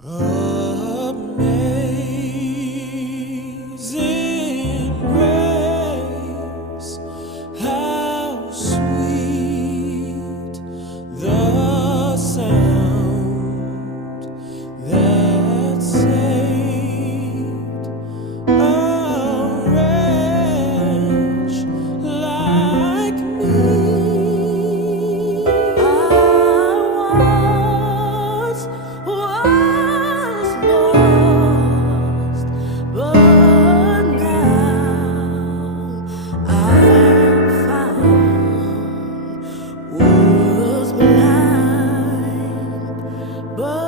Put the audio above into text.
Amazing grace, how sweet the sound that saved a wretch like me. I was lost, but now I'm found. Was blind, but